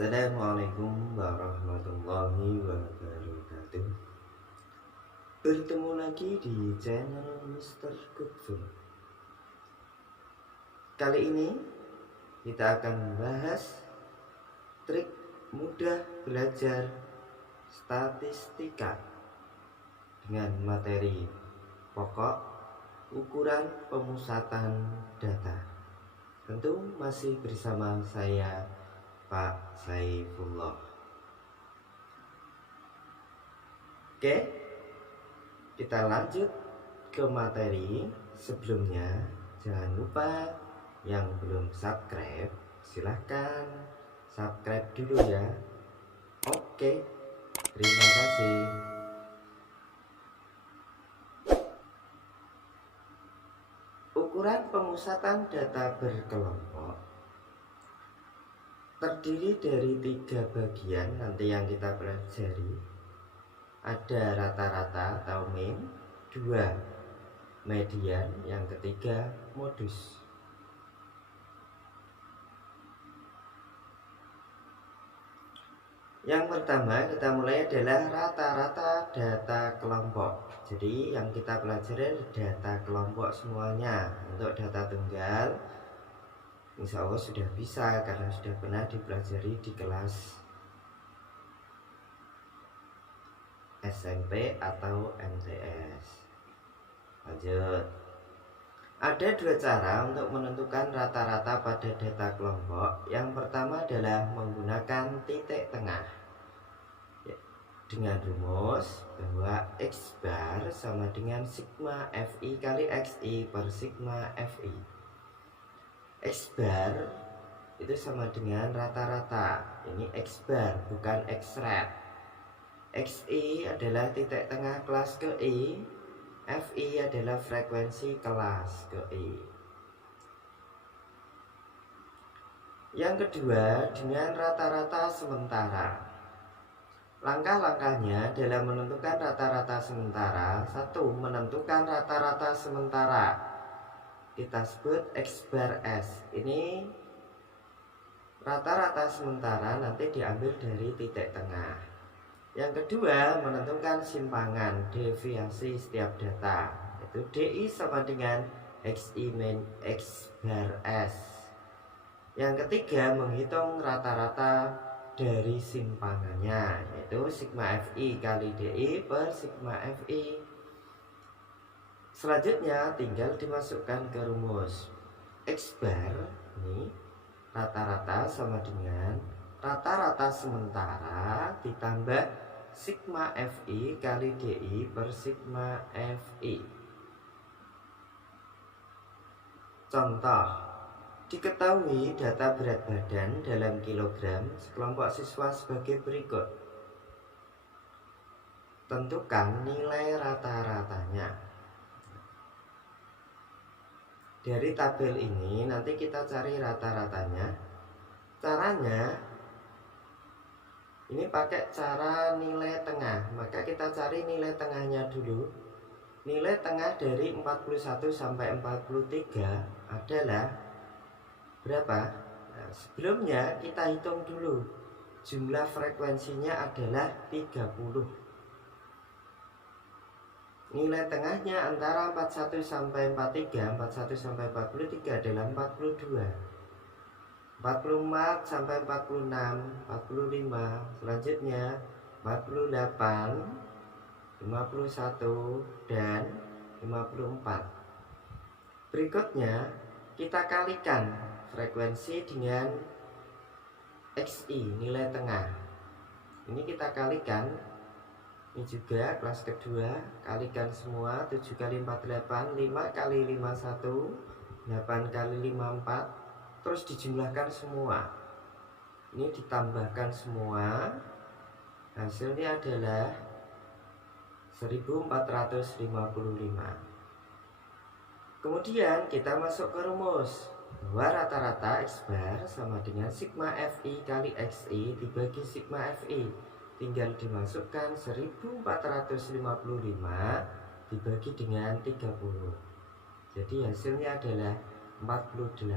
Assalamualaikum warahmatullahi wabarakatuh. Bertemu lagi di channel Mr. Goodful. Kali ini kita akan membahas trik mudah belajar statistika dengan materi pokok ukuran pemusatan data. Tentu masih bersama saya, Pak Saifullah. Oke, kita lanjut ke materi. Sebelumnya jangan lupa yang belum subscribe, silahkan subscribe dulu ya. Oke, terima kasih. Ukuran pemusatan data berkelompok terdiri dari 3 bagian nanti yang kita pelajari. Ada rata-rata atau mean, 2 median, yang ketiga modus. Yang pertama kita mulai adalah rata-rata data kelompok. Jadi yang kita pelajari data kelompok semuanya. Untuk data tunggal insya Allah sudah bisa karena sudah pernah dipelajari di kelas SMP atau MTS. Lanjut. Ada 2 cara untuk menentukan rata-rata pada data kelompok. Yang pertama adalah menggunakan titik tengah dengan rumus bahwa X bar sama dengan sigma Fi kali Xi per sigma Fi. X bar itu sama dengan rata-rata. Ini X bar bukan X rat. Xi adalah titik tengah kelas ke I, Fi adalah frekuensi kelas ke I. Yang kedua dengan rata-rata sementara. Langkah-langkahnya dalam menentukan rata-rata sementara. 1. Menentukan rata-rata sementara kita sebut X bar S. Ini rata-rata sementara nanti diambil dari titik tengah. Yang kedua menentukan simpangan deviasi setiap data, yaitu DI sama dengan XI min X bar S. Yang ketiga menghitung rata-rata dari simpangannya, yaitu sigma Fi kali DI per sigma Fi. Selanjutnya tinggal dimasukkan ke rumus. X bar ini rata-rata sama dengan rata-rata sementara ditambah sigma Fi kali DI per sigma Fi. Contoh, diketahui data berat badan dalam kilogram sekelompok siswa sebagai berikut. Tentukan nilai rata-ratanya. Dari tabel ini nanti kita cari rata-ratanya. Caranya ini pakai cara nilai tengah. Maka kita cari nilai tengahnya dulu. Nilai tengah dari 41 sampai 43 adalah berapa? Nah, sebelumnya kita hitung dulu. Jumlah frekuensinya adalah 30. Nilai tengahnya antara 41 sampai 43, 41 sampai 43 adalah 42. 44 sampai 46, 45, selanjutnya 48, 51 dan 54. Berikutnya kita kalikan frekuensi dengan Xi, nilai tengah. Ini kita kalikan. Ini juga kelas kedua, kalikan semua. 7 kali 48, 5 kali 51, 8 kali 54. Terus dijumlahkan semua. Ini ditambahkan semua. Hasilnya adalah 1455. Kemudian kita masuk ke rumus bahwa rata-rata X bar sama dengan sigma Fi kali Xi dibagi sigma Fi. Tinggal dimasukkan 1455 dibagi dengan 30. Jadi hasilnya adalah 48,5.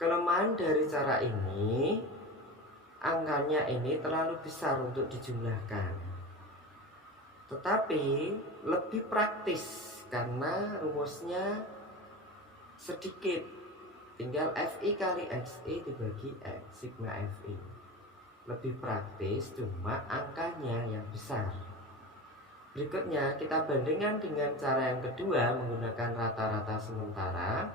Kelemahan dari cara ini, angkanya ini terlalu besar untuk dijumlahkan. Tetapi lebih praktis karena rumusnya sedikit. Tinggal FI kali XI dibagi X, sigma FI. Lebih praktis, cuma angkanya yang besar. Berikutnya kita bandingkan dengan cara yang kedua menggunakan rata-rata sementara.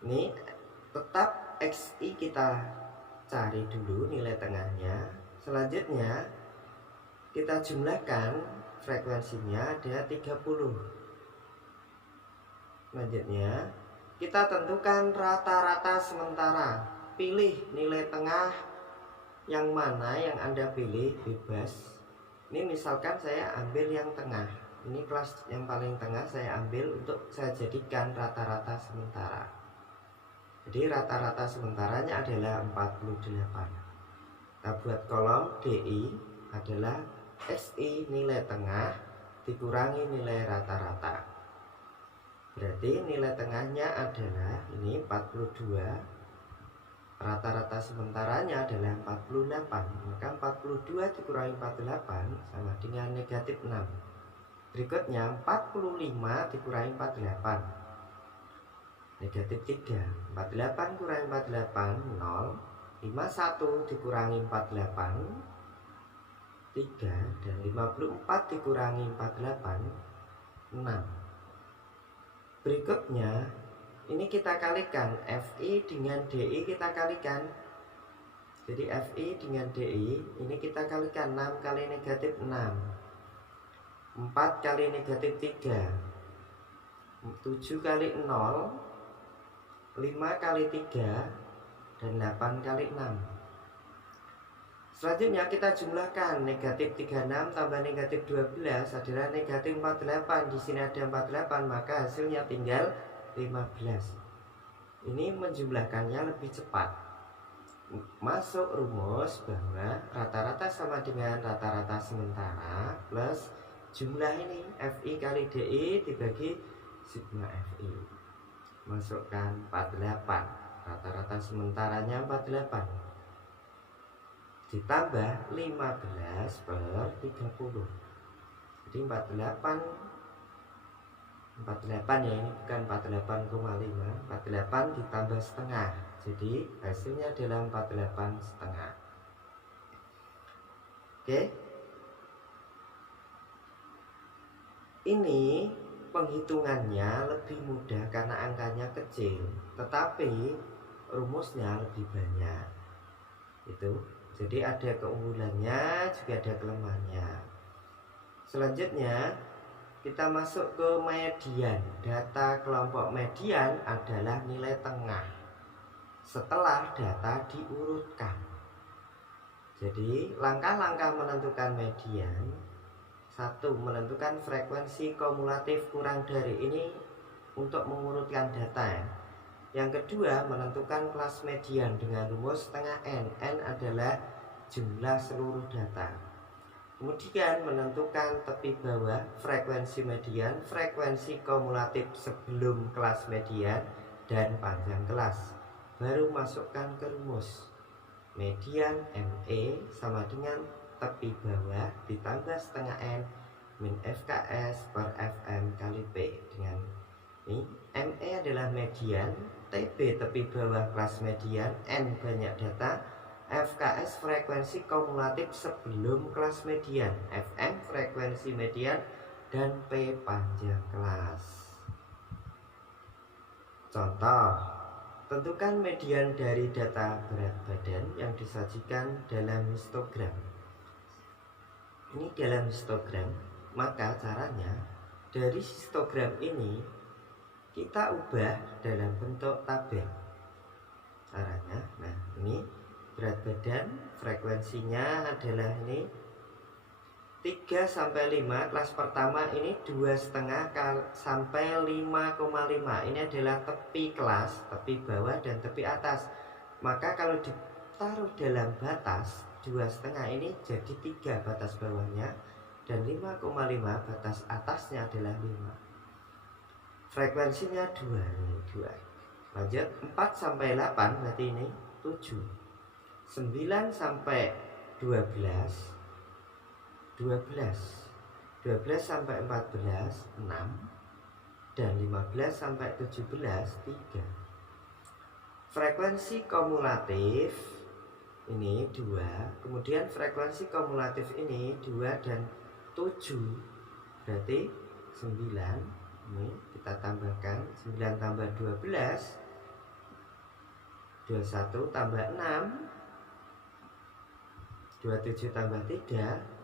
Ini tetap XI kita cari dulu nilai tengahnya. Selanjutnya kita jumlahkan, frekuensinya ada 30. Selanjutnya kita tentukan rata-rata sementara. Pilih nilai tengah yang mana yang Anda pilih, bebas. Ini misalkan saya ambil yang tengah. Ini kelas yang paling tengah saya ambil untuk saya jadikan rata-rata sementara. Jadi rata-rata sementaranya adalah 48. Kita buat kolom DI adalah XI nilai tengah dikurangi nilai rata-rata. Berarti nilai tengahnya adalah ini 42. Rata-rata sementaranya adalah 48. Maka 42 dikurangi 48 sama dengan negatif 6. Berikutnya 45 dikurangi 48, negatif 3. 48 kurangi 48 0. 51 dikurangi 48 3. Dan 54 dikurangi 48 6. Berikutnya ini kita kalikan, FI dengan DI kita kalikan. Jadi FI dengan DI ini kita kalikan, 6 kali negatif 6, 4 kali negatif 3, 7 kali 0, 5 kali 3, dan 8 kali 6. Selanjutnya kita jumlahkan, negatif 36 tambah negatif 12 adalah negatif 48. Di sini ada 48, maka hasilnya tinggal 15. Ini menjumlahkannya lebih cepat. Masuk rumus bahwa rata-rata sama dengan rata-rata sementara plus jumlah ini FI kali DI dibagi sigma FI. Masukkan 48, rata-rata sementaranya 48, ditambah 15 per 30. Jadi 48 ya, ini bukan 48,5. 48 ditambah setengah, jadi hasilnya adalah 48 setengah. Oke, ini penghitungannya lebih mudah karena angkanya kecil, tetapi rumusnya lebih banyak. Itu jadi ada keunggulannya, juga ada kelemahannya. Selanjutnya kita masuk ke median. Data kelompok median adalah nilai tengah setelah data diurutkan. Jadi langkah-langkah menentukan median: 1. Menentukan frekuensi kumulatif kurang dari ini untuk mengurutkan data ya. Yang kedua, menentukan kelas median dengan rumus setengah N. N adalah jumlah seluruh data. Kemudian menentukan tepi bawah, frekuensi median, frekuensi kumulatif sebelum kelas median, dan panjang kelas. Baru masukkan ke rumus. Median ME sama dengan tepi bawah ditambah setengah N min FKS per FM kali P. Dengan ini ME adalah median, TB tepi bawah kelas median, N banyak data, FKS frekuensi kumulatif sebelum kelas median, FM frekuensi median, dan P panjang kelas. Contoh, tentukan median dari data berat badan yang disajikan dalam histogram. Ini dalam histogram, maka caranya dari histogram ini kita ubah dalam bentuk tabel. Caranya, nah ini berat badan, frekuensinya adalah ini 3 sampai 5. Kelas pertama ini 2,5 sampai 5,5. Ini adalah tepi kelas, tepi bawah dan tepi atas. Maka kalau ditaruh dalam batas 2,5 ini jadi 3 batas bawahnya, dan 5,5 batas atasnya adalah 5. Frekuensinya 2. Lanjut, 4 sampai 8 berarti ini 7. 9 sampai 12 12. 12 sampai 14 6. Dan 15 sampai 17 3. Frekuensi kumulatif ini 2. Kemudian frekuensi kumulatif ini 2 dan 7. Berarti 9. Ini kita tambahkan 9 tambah 12 21 tambah 6 27 tambah 3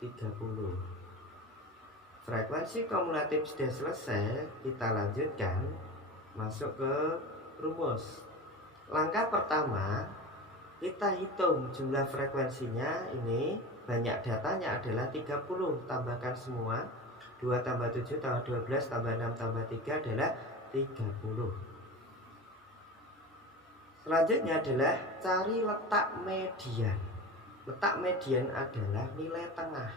30. Frekuensi kumulatif sudah selesai. Kita lanjutkan masuk ke rumus. Langkah pertama, kita hitung jumlah frekuensinya. Ini banyak datanya adalah 30. Tambahkan semua. 2 tambah 7 tambah 12 tambah 6 tambah 3 adalah 30. Selanjutnya adalah cari letak median. Letak median adalah nilai tengah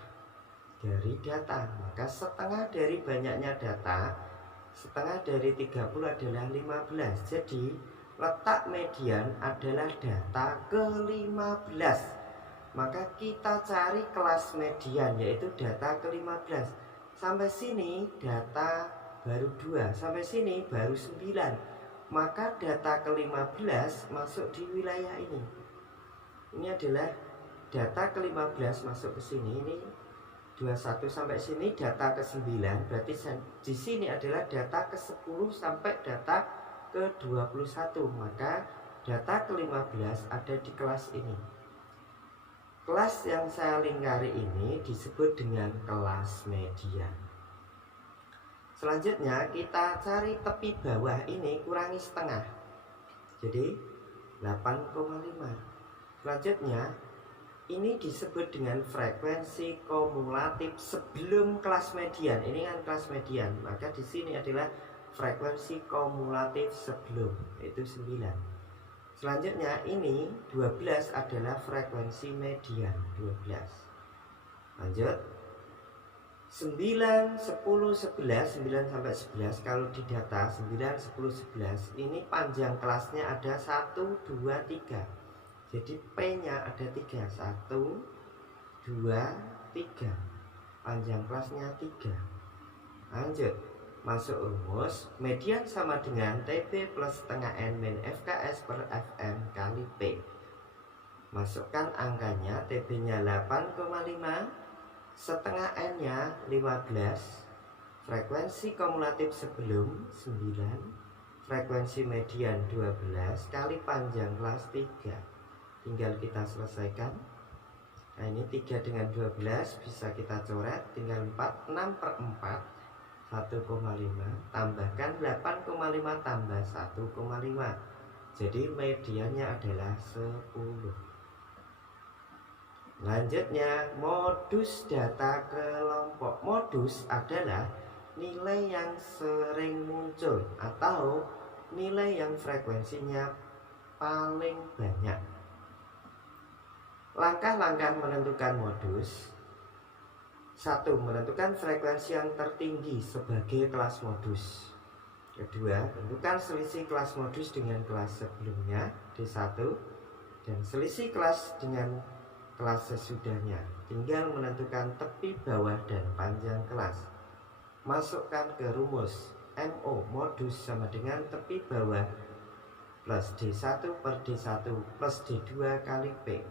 dari data. Maka setengah dari banyaknya data, setengah dari 30 adalah 15. Jadi letak median adalah data ke-15. Maka kita cari kelas median, yaitu data ke-15. Sampai sini data baru 2, sampai sini baru 9. Maka data ke-15 masuk di wilayah ini. Ini adalah data ke-15 masuk ke sini. Ini 21 sampai sini data ke-9. Berarti di sini adalah data ke-10 sampai data ke-21. Maka data ke-15 ada di kelas ini. Kelas yang saya lingkari ini disebut dengan kelas median. Selanjutnya kita cari tepi bawah ini, kurangi setengah. Jadi 8,5. Selanjutnya ini disebut dengan frekuensi kumulatif sebelum kelas median. Ini kan kelas median. Maka di sini adalah frekuensi kumulatif sebelum, yaitu 9. Selanjutnya ini 12 adalah frekuensi median 12. Lanjut 9, 10, 11 9 sampai 11. Kalau di data 9, 10, 11 ini panjang kelasnya ada 1, 2, 3. Jadi P nya ada 3. 1, 2, 3. Panjang kelasnya 3. Lanjut, masuk rumus. Median sama dengan TP plus setengah N min FKS per FM kali P. Masukkan angkanya. TP nya 8,5, setengah N nya 15. Frekuensi kumulatif sebelum 9. Frekuensi median 12 kali panjang kelas 3. Tinggal kita selesaikan. Nah ini 3 dengan 12 bisa kita coret. Tinggal 4, 6 per 4 1,5 tambahkan 8,5 tambah 1,5. Jadi mediannya adalah 10. Lanjutnya modus data kelompok. Modus adalah nilai yang sering muncul atau nilai yang frekuensinya paling banyak. Langkah-langkah menentukan modus. 1. Menentukan frekuensi yang tertinggi sebagai kelas modus. Kedua, tentukan selisih kelas modus dengan kelas sebelumnya D1 dan selisih kelas dengan kelas sesudahnya. Tinggal menentukan tepi bawah dan panjang kelas. Masukkan ke rumus. MO modus sama dengan tepi bawah plus D1 per D1 plus D2 kali P.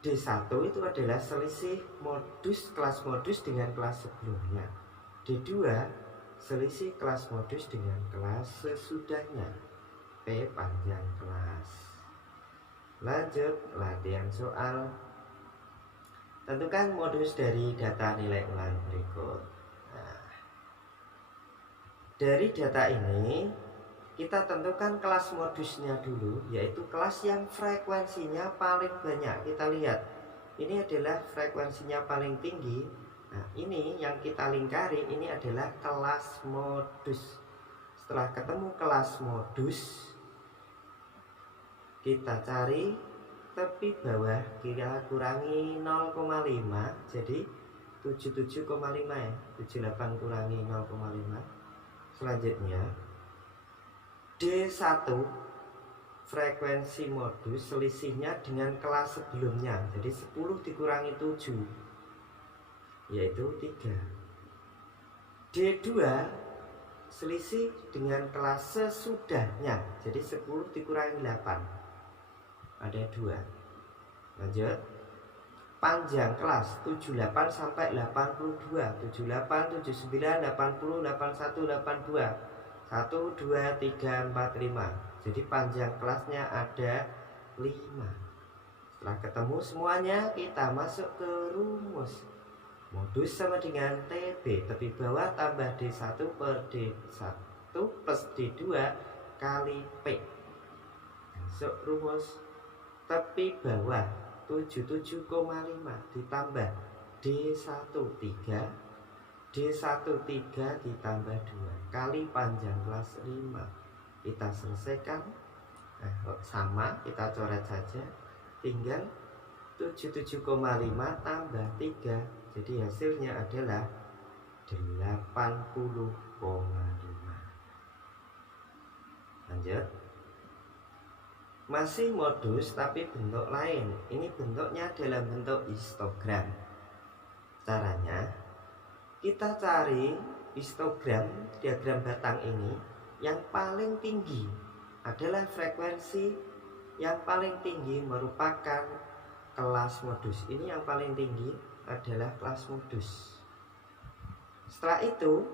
D1 itu adalah selisih modus kelas modus dengan kelas sebelumnya. D2 selisih kelas modus dengan kelas sesudahnya. P panjang kelas. Lanjut latihan soal. Tentukan modus dari data nilai ulang berikut. Nah, dari data ini kita tentukan kelas modusnya dulu, yaitu kelas yang frekuensinya paling banyak. Kita lihat, ini adalah frekuensinya paling tinggi. Nah, ini yang kita lingkari, ini adalah kelas modus. Setelah ketemu kelas modus, kita cari tepi bawah, kita kurangi 0,5. Jadi 77,5 ya, 78 kurangi 0,5. Selanjutnya D1 frekuensi modus selisihnya dengan kelas sebelumnya. Jadi 10 dikurangi 7 yaitu 3. D2 selisih dengan kelas sesudahnya. Jadi 10 dikurangi 8 ada 2. Lanjut. Panjang kelas 78 sampai 82. 78, 79, 80, 81, 82. 1, 2, 3, 4, 5. Jadi panjang kelasnya ada 5. Setelah ketemu semuanya, kita masuk ke rumus. Modus sama dengan TB, tepi bawah tambah D1 per D1 plus D2 kali P. Masuk rumus. Tepi bawah 77,5 ditambah D13 ditambah 2 kali panjang kelas 5. Kita selesaikan. Sama, kita coret saja. Tinggal 77,5 tambah 3. Jadi hasilnya adalah 80,5. Lanjut. Masih modus tapi bentuk lain. Ini bentuknya dalam bentuk histogram. Caranya, kita cari histogram diagram batang ini. Yang paling tinggi adalah frekuensi yang paling tinggi merupakan kelas modus. Ini yang paling tinggi adalah kelas modus. Setelah itu,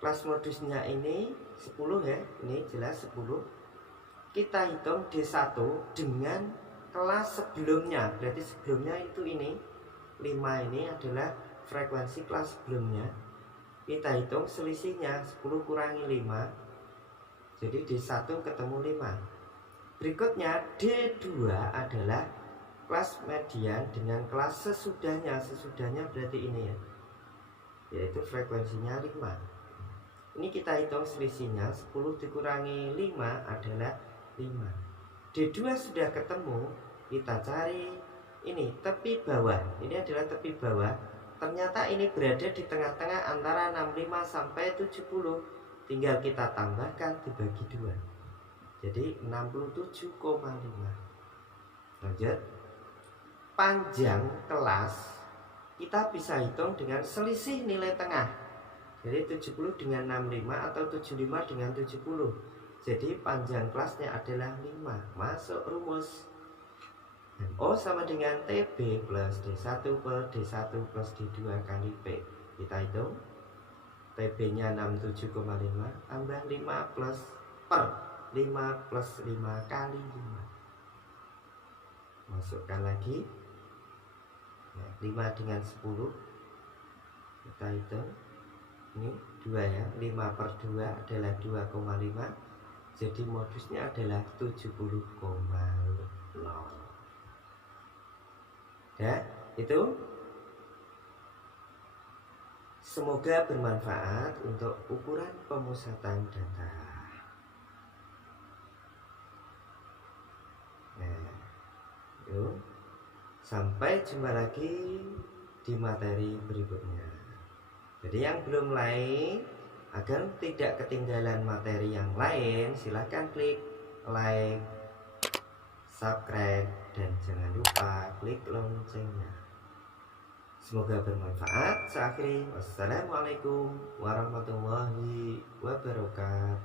kelas modusnya ini 10 ya. Ini jelas 10. Kita hitung D1 dengan kelas sebelumnya. Berarti sebelumnya itu ini 5 ini adalah frekuensi kelas sebelumnya. Kita hitung selisihnya 10 kurangi 5. Jadi D1 ketemu 5. Berikutnya D2 adalah kelas median dengan kelas sesudahnya. Sesudahnya berarti ini ya, yaitu frekuensinya 5. Ini kita hitung selisihnya 10 dikurangi 5 adalah 5. D2 sudah ketemu, kita cari ini tepi bawah. Ini adalah tepi bawah. Ternyata ini berada di tengah-tengah antara 65 sampai 70. Tinggal kita tambahkan dibagi 2. Jadi 67,5. Lanjut. Panjang kelas kita bisa hitung dengan selisih nilai tengah. Jadi 70 dengan 65 atau 75 dengan 70. Jadi panjang kelasnya adalah 5. Masuk rumus. O sama dengan TB plus D1 per D1 plus D2 kali P. Kita hitung. TB nya 67,5 tambah 5 plus per 5 plus 5 kali 5. Masukkan lagi. 5 dengan 10. Kita hitung. Ini 2 ya. 5 per 2 adalah 2,5. Jadi modusnya adalah 70,0. Ya, itu semoga bermanfaat untuk ukuran pemusatan data. Nah, itu. Sampai jumpa lagi di materi berikutnya. Jadi yang belum like, agar tidak ketinggalan materi yang lain, silahkan klik like, subscribe, dan jangan lupa klik loncengnya. Semoga bermanfaat. Saya akhiri. Wassalamualaikum warahmatullahi wabarakatuh.